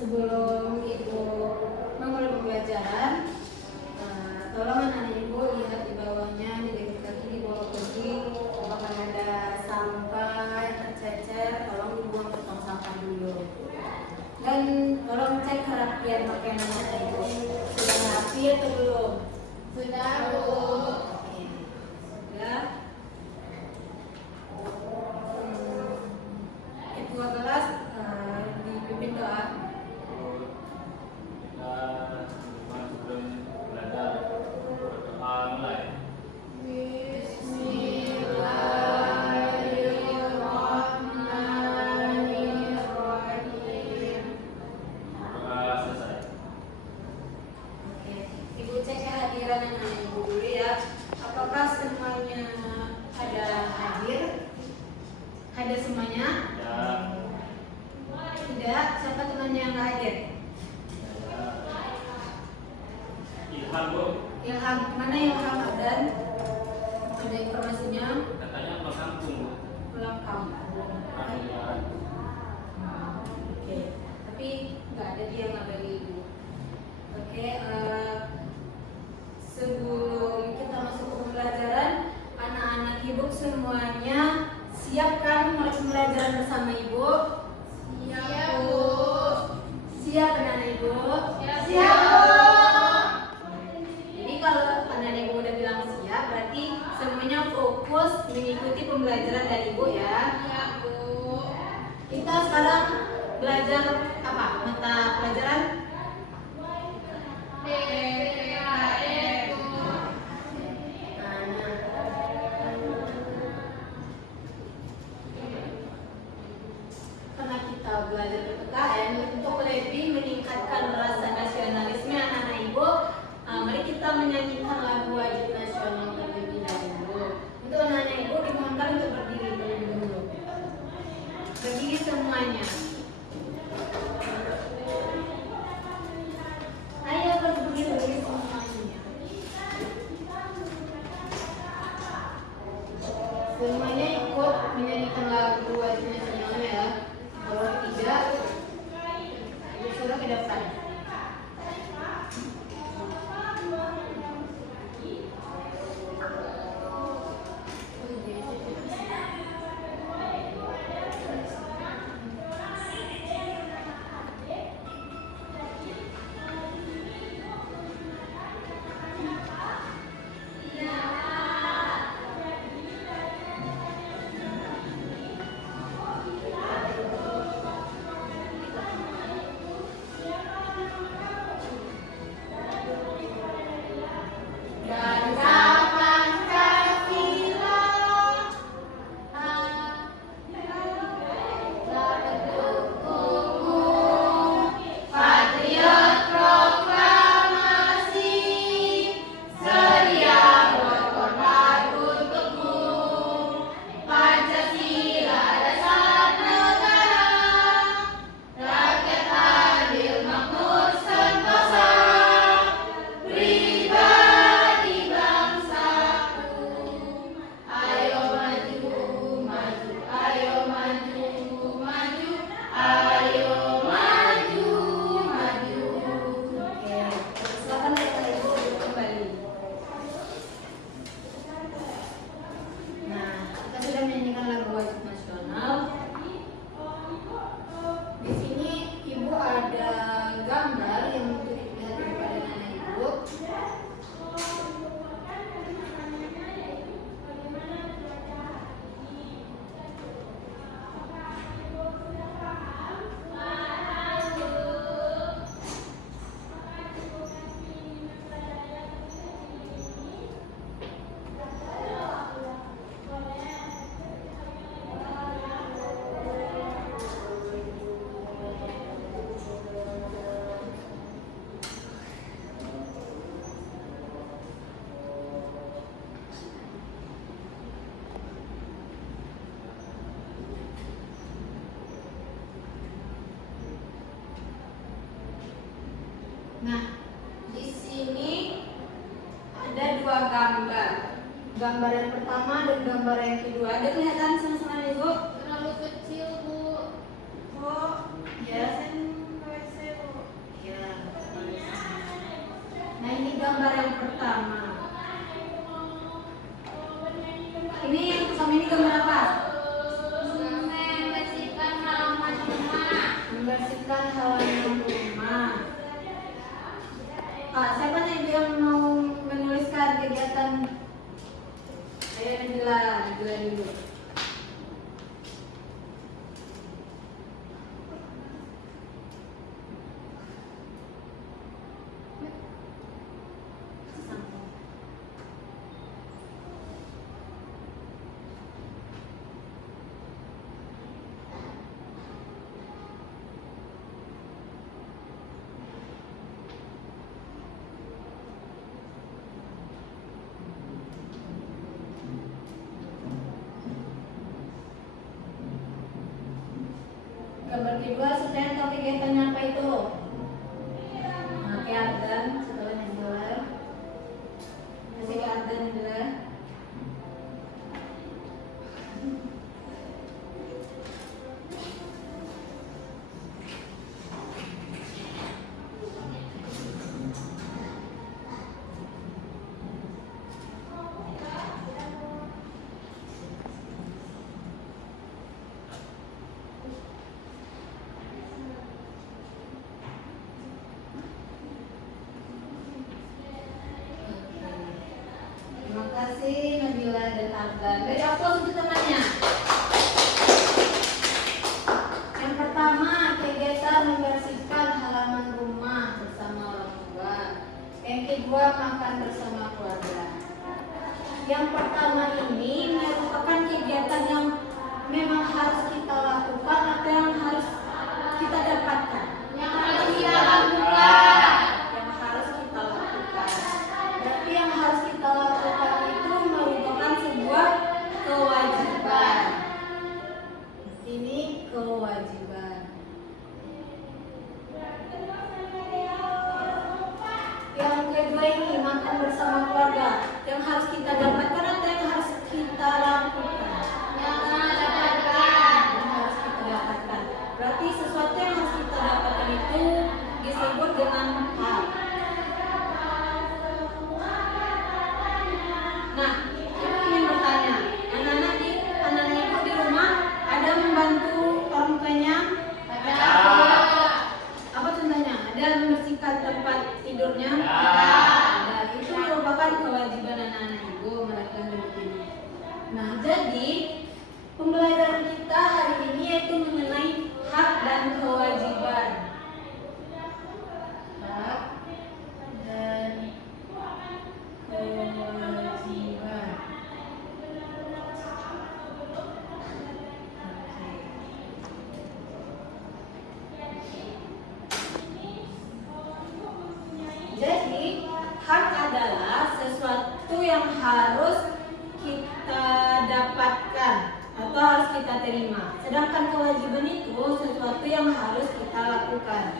sebelum Ibu memulai pembelajaran, tolong anak Ibu lihat di bawahnya, di dekat kaki, di bawah kaki, apakah ada sampah yang tercecer, tolong dibuang ke tong sampah dulu. Dan tolong cek kerapian pakaian anak Ibu. Sudah rapi atau belum? Sudah, Bu. Oke. Sudah. Ketua kelas dipimpin doa. Sebelum belajar berdoa mulai. Bismillahirrahmanirrahim. Doa selesai. Oke, Ibu cek kehadiran anak Ibu dulu ya. Apakah semuanya ada hadir? Ada semuanya? Ya. Tidak. Siapa temannya yang nggak hadir? Ilham, Bu. Ilham, mana Ilham Abdan? Ada informasinya? Katanya pulang kampung, Bu. Pulang kampung. Oke, tapi nggak ada dia ngabari Ibu. Oke, sebelum kita masuk ke pembelajaran, anak-anak Ibu semuanya siap kan mulai pembelajaran bersama Ibu? Siap, Bu. Siap anak-anak Ibu? Siap, Bu. Jadi kalau anak-anak Ibu udah bilang siap, berarti semuanya fokus mengikuti pembelajaran dari Ibu ya. Iya, Bu. Kita sekarang belajar apa? Mata pelajaran PPKN, Bu. Karena kita belajar PPKN untuk lebih meningkatkan rasa nasionalisme anak-anak Ibu, mari kita menyanyikan lagu wajib nasional terlebih dahulu. Untuk anak-anak Ibu dimohonkan untuk berdiri terlebih dahulu. Berdiri semuanya. Ayo berdiri semuanya. Semuanya ikut menyanyikan lagu wajib nasional ya. Kalau tidak, disuruh ke depan. Nah, di sini ada dua gambar. Gambar yang pertama dan gambar yang kedua. Ada kelihatan sama-sama nih, Bu? Terlalu kecil, Bu. Oh, ya. gambar yang pertama. Ini yang pertama ini gambar apa? Membersihkan halaman rumah. Membersihkan halaman rumah. Siapa nih yang mau menuliskan kegiatan? Ayo Najla dulu. Gambar kedua, sudah tahu kegiatannya apa itu? Nah, ke Ardan, setelah Najla. Kasih ke Ardan Najla. Terima kasih Nabila dan Ardan. Beri aplaus untuk temannya. Yang pertama, kegiatan membersihkan halaman rumah bersama orang tua. Yang kedua, makan bersama keluarga. Yang pertama ini merupakan kegiatan yang memang harus kita lakukan atau yang harus kita dapatkan. Yang harus kita lakukan. Yang harus kita lakukan. Berarti yang harus kita lakukan itu merupakan sebuah kewajiban. Ini kewajiban. Yang kedua ini makan bersama keluarga. Yang harus kita dapatkan atau yang harus kita lakukan? Yang harus dapatkan. Yang harus kita dapatkan. Berarti sesuatu yang harus kita dapatkan itu disebut dengan hak. Nah, ibu ingin bertanya, anak-anak ibu di rumah ada membantu orang tuanya? Ada. Apa contohnya? Ada membersihkan tempat tidurnya? Ada. Itu merupakan kewajiban anak-anak ibu melakukan ini. Nah, jadi pembelajaran kita hari ini yaitu mengenai hak dan kewajiban. Hak dan kewajiban. Jadi, hak adalah sesuatu yang harus kita dapatkan atau harus kita terima. Sedangkan kewajiban itu sesuatu yang harus kita lakukan.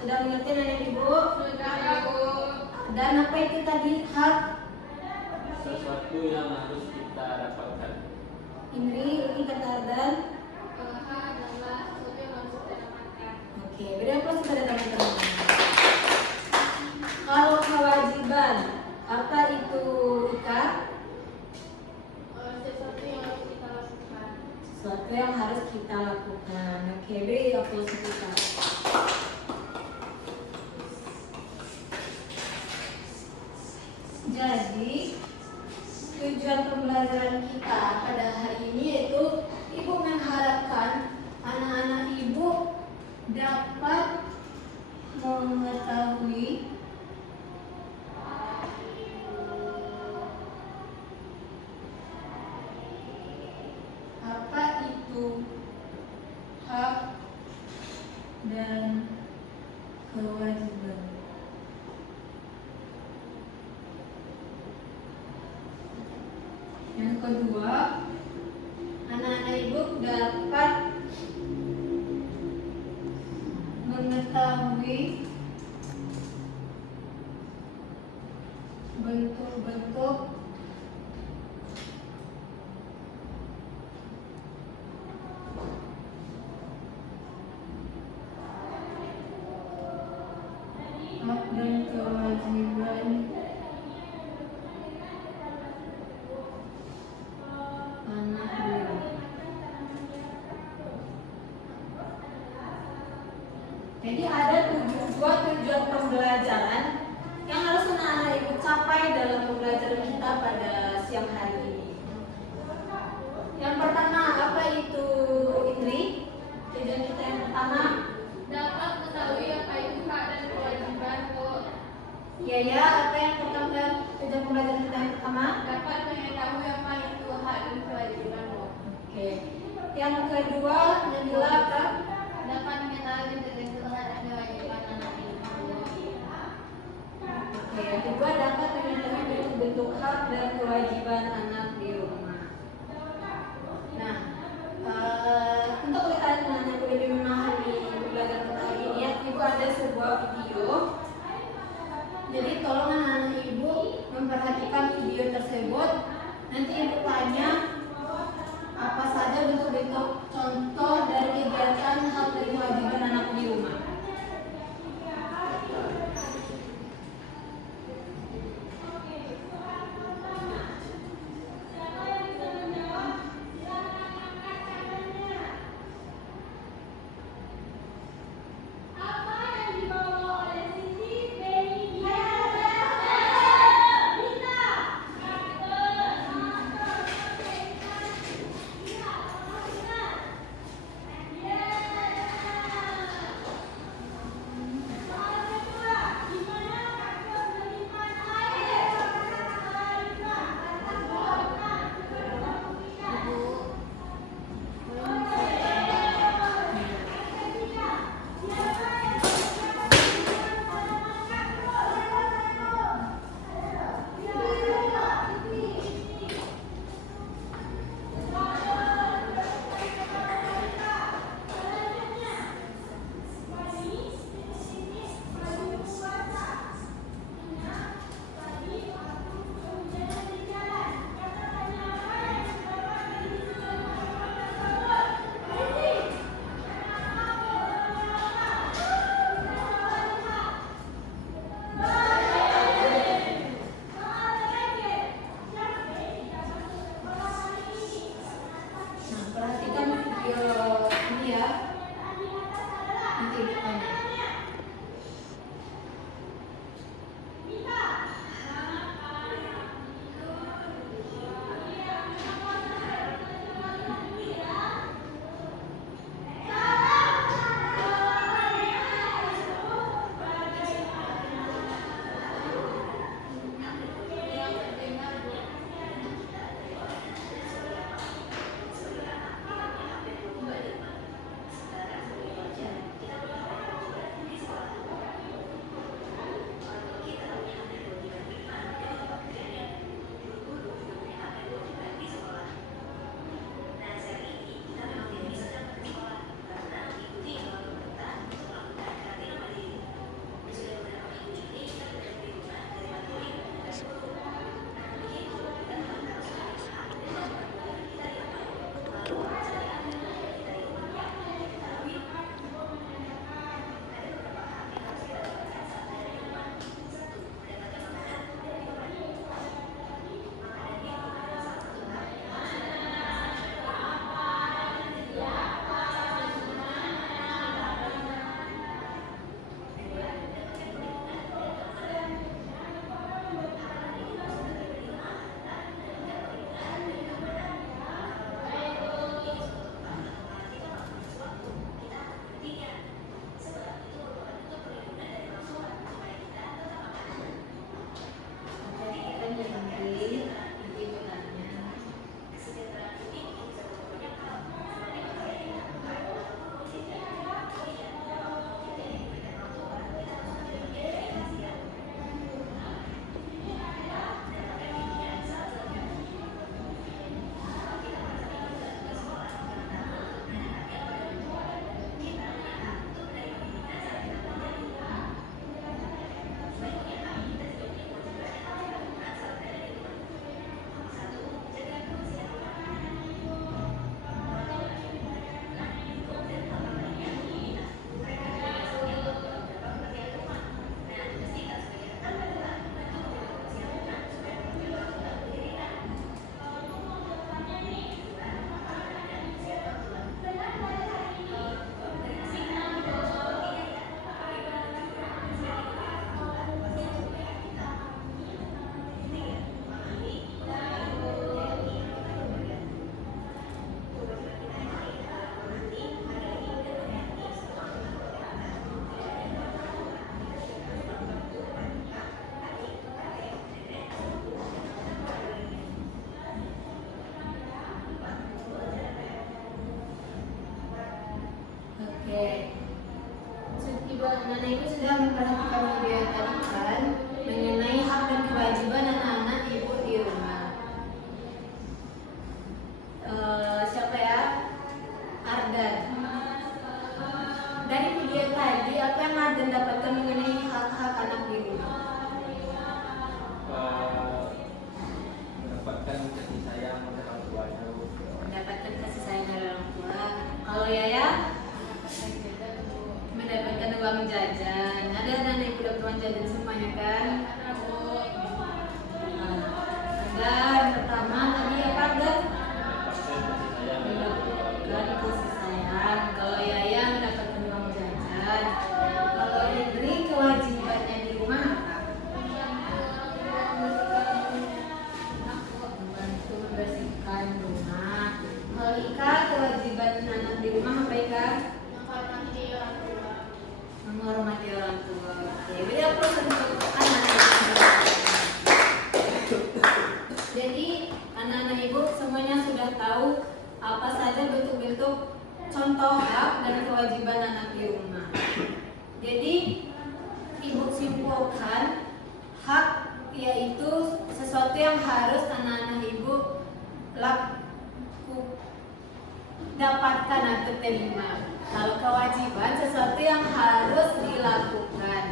Sudah mengerti anak ibu? Sudah, Bu. Dan apa itu tadi hak? Sesuatu yang harus kita dapatkan. Ini kata Ardan. Hak adalah sesuatu yang harus kita dapatkan. Oke, beri aplaus kepada teman-teman. Kalau kewajiban, apa itu Ika? Sesuatu yang harus kita lakukan. Sesuatu yang harus kita lakukan. Oke, beri aplaus kita. Jadi, tujuan pembelajaran kita pada hari ini yaitu ibu mengharapkan anak-anak ibu dapat mengetahui apa itu hak dan kewajiban. Yang kedua, anak-anak ibu dapat mengetahui bentuk-bentuk hak dan kewajiban Jadi ada dua tujuan pembelajaran yang harus anak-anak ibu capai dalam pembelajaran kita pada siang hari ini. Yang pertama apa itu, Indri? Tujuan kita yang pertama Dapat mengetahui apa itu hak dan kewajiban kok. ya apa yang pertama tujuan pembelajaran kita yang pertama? Dapat mengetahui apa itu hak dan kewajiban kok. Oke. Yang kedua Nabila apa? Dapat mengetahui bentuk-bentuk hak dan kewajiban anak itu. Oke, yang kedua dapat mengetahui bentuk-bentuk hak dan kewajiban anak di rumah. Nah, untuk kalian yang lebih memahami pembelajaran kita hari ini, ibu ada sebuah video. Jadi tolong anak-anak ibu memperhatikan video tersebut. Nanti ibu tanya apa saja bentuk-bentuk contoh dari kegiatan hak dan kewajiban anak di rumah. Perhatikan video ini ya. Nanti ibu tanya. anak-anak ibu sudah memperhatikan video tadi kan mengenai hak dan kewajiban anak-anak ibu di rumah. Siapa ya? Ardan. Dari video tadi apa yang Ardan dapatkan mengenai hak-hak anak di rumah? Mendapatkan kasih sayang dari orang tuanya. Mendapatkan kasih sayang dari orang tua. Kalau Yaya? Mendapatkan uang jajan. Ada anak-anak ibu dapat uang jajan semuanya kan? Ada yang pertama tadi apa Ardan? Mendapatkan kasih sayang dari orang tua. Mendapatkan kasih sayang. Kalau Yaya mendapatkan uang jajan. Kalau Indri kewajibannya di rumah apa? Membantu membersihkan rumah. Kalau Ika kewajiban anak di rumah apa Ika? Menghormati orang tua. Oke, beda proses untuk anak-anak. Jadi anak-anak ibu semuanya sudah tahu apa saja bentuk-bentuk contoh hak dan kewajiban anak di rumah. Jadi ibu simpulkan hak yaitu sesuatu yang harus anak-anak ibu dapatkan atau terima. Kalau kewajiban sesuatu yang harus dilakukan.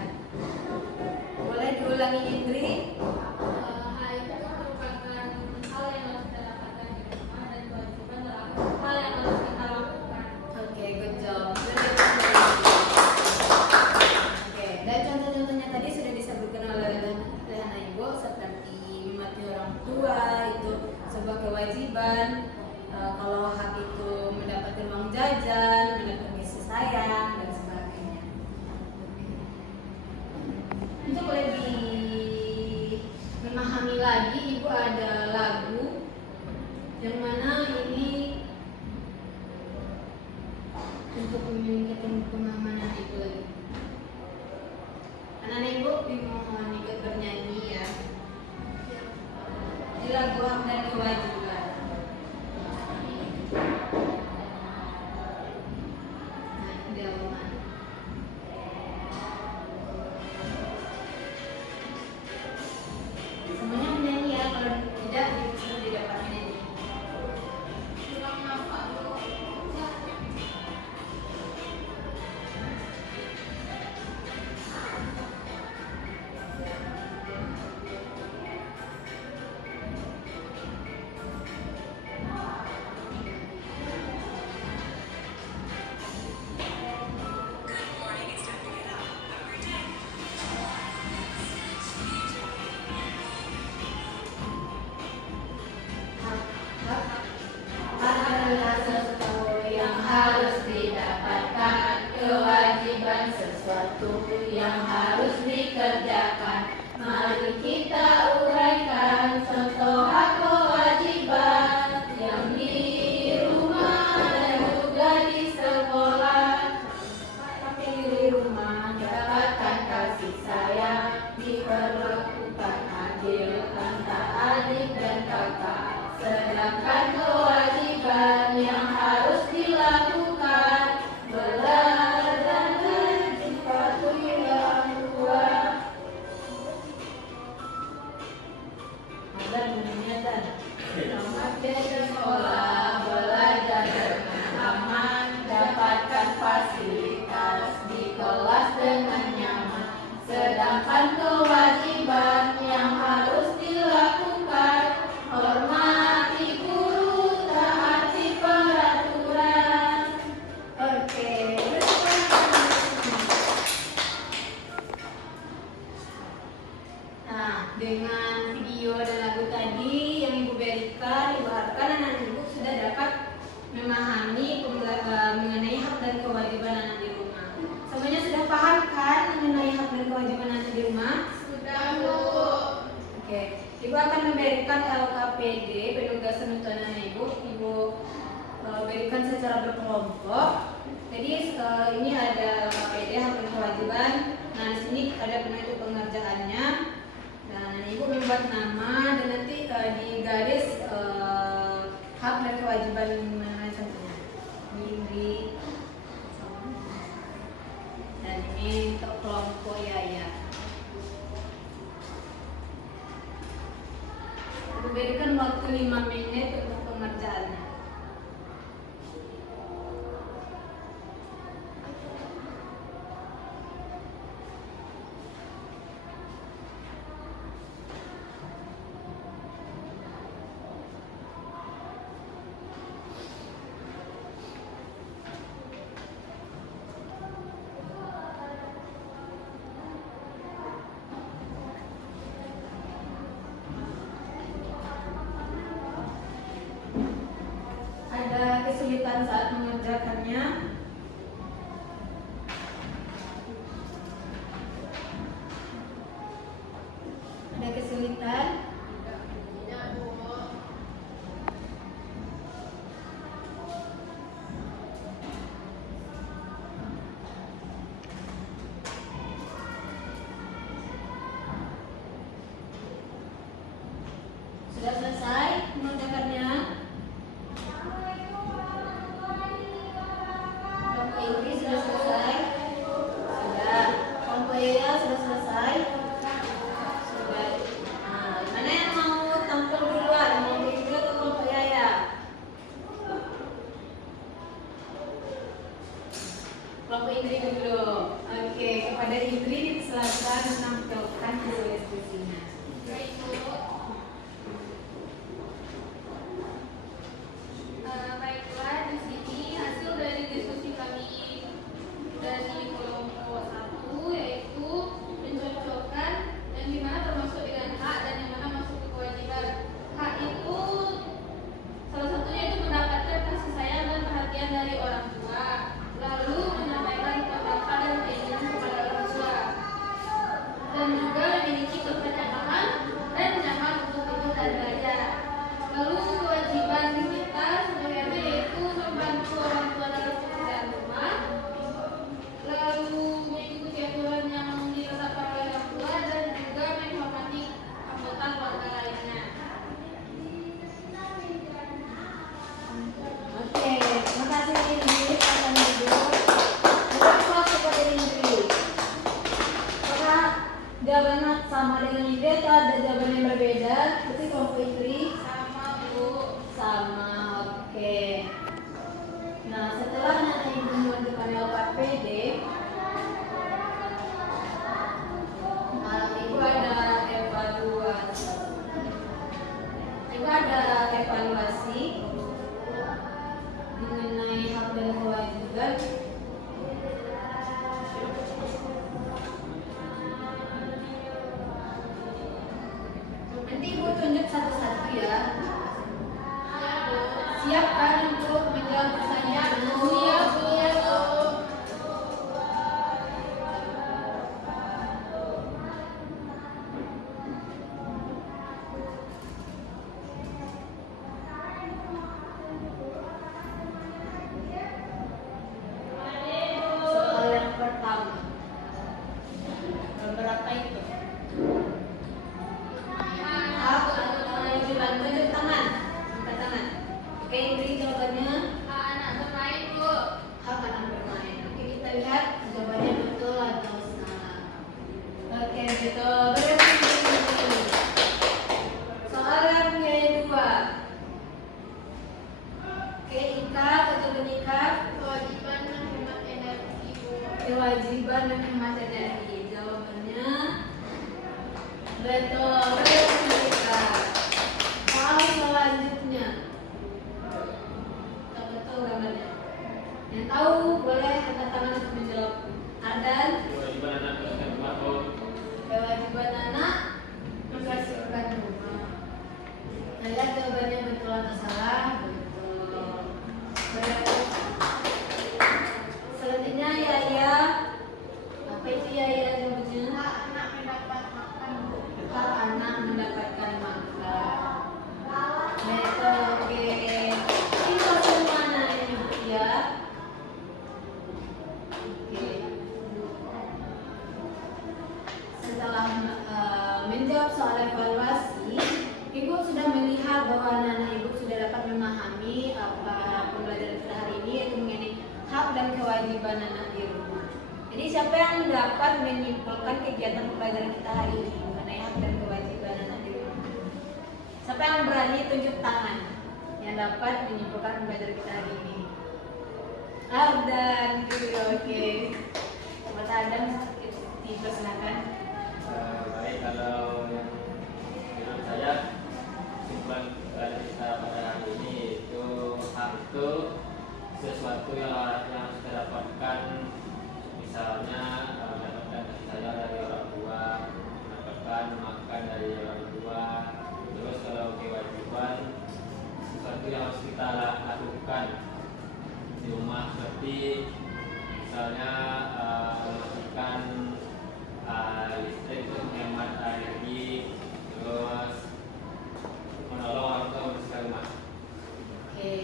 Boleh diulangi Indri? Hal itu merupakan hal yang harus kita dapatkan di rumah dan kewajiban melakukan hal yang harus kita lakukan. Oke, good job. Oke, dan contoh-contohnya tadi sudah disebutkan oleh anak ibu seperti mematuhi orang tua itu sebuah kewajiban. Kalau hak itu mendapatkan uang jajan, mendapatkan kasih sayang dan sebagainya. Untuk lebih memahami lagi, ibu ada lagu yang mana ini untuk meningkatkan pemahaman ibu lagi. Anak-anak ibu dimohon ikut bernyanyi ya. Di lagu hak dan kewajiban. Nah, ini dia. Semuanya menyanyi ya, kalau tidak disuruh tidak dapat menyanyi. Kurang apa lu? Adalah sesuatu yang harus didapatkan, kewajiban sesuatu yang harus dikerjakan. Mari kita uraikan contoh hak kewajiban yang di rumah dan juga di sekolah. Tapi di rumah dapatkan kasih sayang, diperlakukan adil antara adik dan kakak. Sedangkan kewajiban yang harus dilakukan belajar dan dipatuhi orang tua. Ada bunyinya dan selamat di sekolah, belajar dengan aman, dapatkan fasilitas di kelas dengan nyaman. Sedangkan kewajiban yang harus dilakukan hormati guru, taati peraturan. Oke, nah dengan video dan lagu tadi yang ibu berikan, ibu harapkan anak ibu sudah dapat memahami mengenai hak dan kewajiban anak di rumah. Semuanya sudah paham kan mengenai hak dan kewajiban anak di rumah? Sudah, Bu. Oke, ibu akan memberikan LKPD penugasan untuk anak ibu. Ibu berikan secara berkelompok. Jadi ini ada LKPD hak dan kewajiban. Nah di sini ada penentu pengerjaannya. Dan ibu membuat nama dan nanti di garis hak dan kewajiban mana contohnya. Ini dan ini ini untuk kelompok Yaya. Aku berikan waktu 5 menit untuk pengerjaannya. Ada kesulitan saat mengerjakannya? Ada kesulitan? Sudah selesai mengerjakannya? Kelompok Inggris sudah selesai? Sudah. Kelompok Yaya sudah selesai? Sudah. Nah, mana yang mau tampil duluan? Kelompok Inggris atau kelompok Yaya? Kelompok Inggris dulu. Oke, kepada Inggris dipersilakan menampilkan hasil diskusinya. Baik, Bu. Baiklah, di sini hasil dari diskusi kami dari kelompok 1 yaitu mencocokkan yang dimana termasuk dengan hak dan yang mana masuk ke kewajiban. Hak itu salah satunya itu mendapatkan kasih sayang dan perhatian dari orang tua, lalu menyampaikan pendapat dan keinginan kepada orang tua, dan juga memiliki kepercayaan dan nyaman untuk hidup dan belajar. Lalu kewajiban kita sebenarnya yaitu membantu orang tua dalam pekerjaan rumah, lalu mengikuti aturan yang ditetapkan oleh orang tua dan juga menghormati anggota keluarga lainnya. Oke, terima kasih Inggris. Akan duduk. Berapa kepada Inggris? Apakah jawabannya sama dengan Inggris atau ada jawaban yang berbeda? Berarti kelompok Inggris Sama, Bu. sama. Oke. Nah, setelah nanti Ibu menunjukkan LKPD, Ibu ada evaluasi. Ibu ada evaluasi mengenai hak dan kewajiban. Nanti Ibu tunjuk satu-satu ya. Siap kan untuk menjawab pertanyaan? Siap, Bu. Soal yang pertama. Berapa itu? Hak atau kewajiban? Tunjuk tangan. Angkat tangan. Oke, Indri jawabannya Anak bermain, Bu. hak anak bermain. Oke, kita lihat jawabannya betul atau salah. Oke, betul. Berarti ini. Soal yang kedua. Oke, ikat atau berikat? Kewajiban menghemat energi, Bu. Kewajiban menghemat energi. Jawabannya betul. Berarti ikat. Soal selanjutnya. Tak betul gambarnya. Yang tahu boleh angkat tangan untuk menjawab. Ardan, Kewajiban anak membersihkan rumah, Bu. kewajiban anak membersihkan rumah. Nah, lihat jawabannya betul atau salah? Betul. Berarti selanjutnya Yaya. Apa itu Yaya jawabannya? Hak anak mendapat makan, Bu. Hak anak mendapatkan makan. Betul, oke. Itu semuanya ini ya. Oke. Setelah menjawab soal evaluasi, Ibu sudah melihat bahwa anak-anak Ibu sudah dapat memahami apa pembelajaran pada hari ini, yaitu mengenai hak dan kewajiban anak di rumah. Jadi Jadi siapa yang dapat menyimpulkan kegiatan pembelajaran kita hari ini mengenai hak dan kewajiban anak di rumah? Siapa yang berani tunjuk tangan yang dapat menyimpulkan pembelajaran kita hari ini? Ardan, oke. Buat Ardan, dipersilakan. Baik, kalau yang menurut saya kesimpulan dari kita pada hari ini itu hak itu sesuatu yang harus kita dapatkan, misalnya mendapatkan kasih sayang dari orang tua, mendapatkan makan dari orang tua. Terus kalau kewajiban sesuatu yang harus kita lakukan di rumah, seperti misalnya mematikan listrik untuk menghemat energi, terus menolong orang tua membersihkan rumah. Oke.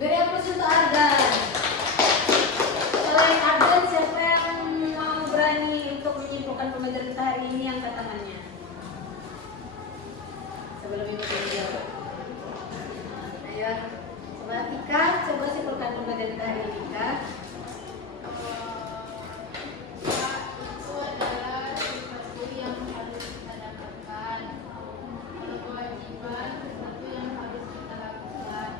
Beri aplaus untuk Ardan. Selain Ardan, siapa yang mau berani untuk menyimpulkan pembelajaran kita hari ini angkat tangannya? Sebelum ibu menjawab. Ayo, coba Tika, coba simpulkan pembelajaran kita hari ini, Tika. Itu adalah sesuatu yang harus kita dapatkan. Kalau kewajiban sesuatu yang harus kita lakukan.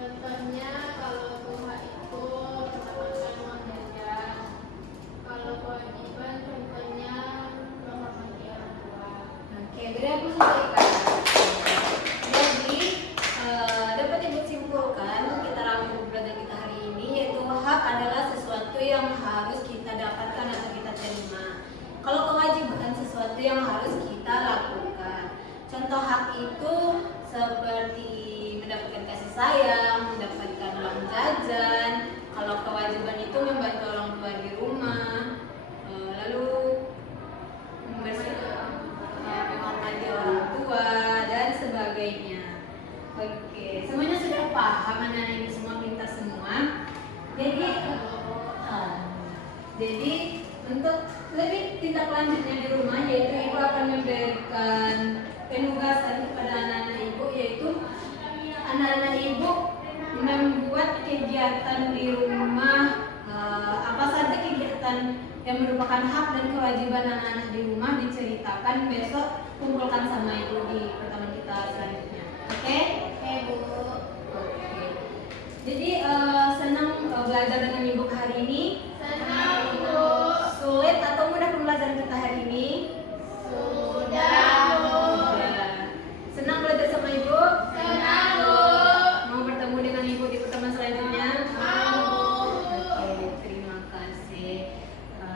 Contohnya kalau rumah itu mendapatkan uang jajan. Kalau kewajiban contohnya menghormati orang tua. Oke, beri aplaus untuk Ika. Jadi, dapat ibu simpulkan kita rangkum pembelajaran kita hari ini, yaitu hak adalah sesuatu yang harus kita dapatkan atau kita terima. Kalau kewajiban sesuatu yang harus kita lakukan. Contoh hak itu seperti mendapatkan kasih sayang, mendapatkan uang jajan. Kalau kewajiban itu membantu orang tua di rumah, lalu membersihkan, menghormati orang tua dan sebagainya. Oke, semuanya sudah paham anak-anak ini semua, pintar semua. Jadi untuk lebih tindak lanjutnya di rumah, yaitu ibu akan memberikan penugasan kepada anak-anak ibu, yaitu anak-anak ibu membuat kegiatan di rumah, apa saja kegiatan yang merupakan hak dan kewajiban anak-anak di rumah diceritakan besok, kumpulkan sama ibu di pertemuan kita selanjutnya. Oke? Oke, Bu. Oke. Jadi senang belajar dengan ibu hari ini. Senang, Bu. Sulit atau mudah pembelajaran kita hari ini? Sudah, Bu. Sudah. Senang belajar sama ibu? Senang, Bu. Mau bertemu dengan ibu di pertemuan selanjutnya? Mau. Oke, terima kasih.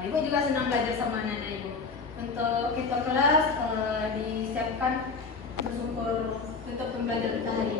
Ibu juga senang belajar sama anak-anak ibu. Untuk kita kelas disiapkan bersyukur tutup pembelajaran kita hari